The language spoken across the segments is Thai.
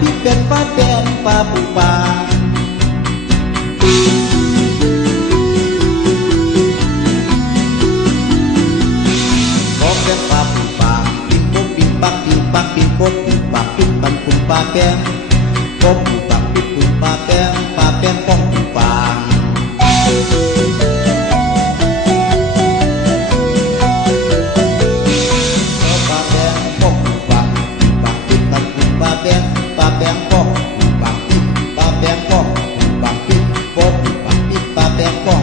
พี่เป็นป้าแดนป้าปูปลาขอเป็นป้าปูปลาปิ่นโป๊กปิ่นปักปิ่นปักปิ่นโป๊กปิ่นปักปิ่นปันคุณป้าแดนโป๊กปิ่นปักปิ่นคุณป้าแดนป้าแดนป้องปูปลาป้าแบงป้องปังปิดป้าแบงป้องปังปิดป้องปังปิดป้าแบงป้อง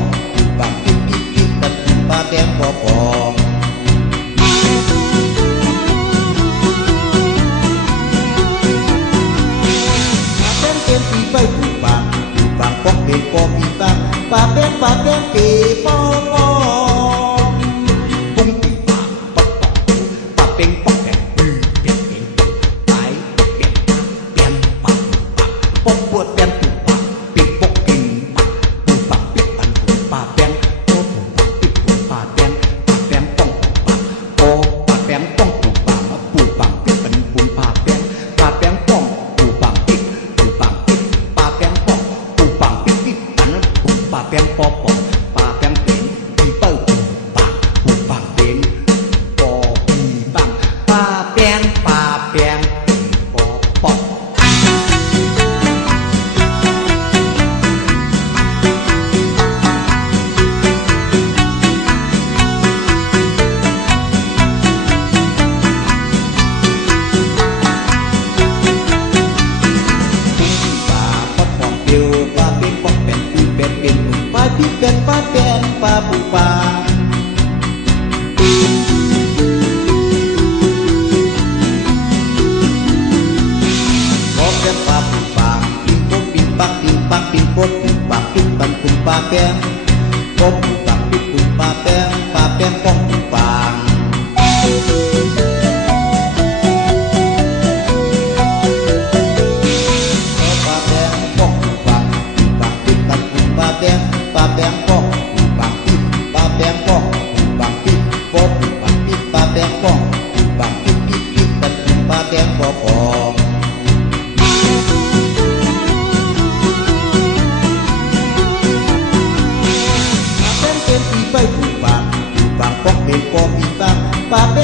ปังปิดปิดปิดตัดป้าแบงป้องป้องป้าแบงเป็นปีใบผู้ปังปังป้องเป็นป้องปีปังป้าแบงปีป้องป้องปุ้งปีปังป้าเป็นป้องแบงปกปวดแบนปูปากปิดปกกินปูปากปิดปันปูปากแบนโตปูปากปิดปูปากแบนปากแบนต้องปูปากโตปากแบนต้องปูปากปูปากปิดปันปูปากแบนปากแบนต้องปูปากปิดปูปากปิดปากแบนต้องปูปากปิดปิดปันปูปากแบนปอปอปากแบนเป็นปีเตอร์ปูปากเป็นปอปีบังปากแบนปอปอพี่เป็นป้าแดนป้าปูปลาขอเป็นป้าปูปลาปิ่นโป๊กปิ่นปักปิ่นปักปิ่นโป๊กปิ่นปักปิ่นปันคุณป้าแดนโป๊กปิ่นปักปิ่นคุณป้าแดนป้าแดนป้องปูปลาป้าแดงป้องปูปลาปิ่นปักปิ่นปันคุณป้าแดงป้าแดงป้องปังปิดป้าแบงป้องปังปิดโป๊กปังปิดป้าแบงป้องปังปิดปิดปิดตัดป้าแบงป้องป้องป้าแบงเป็นปีใบผู้ปังป้องเป็นป้องปีปังป้าแบ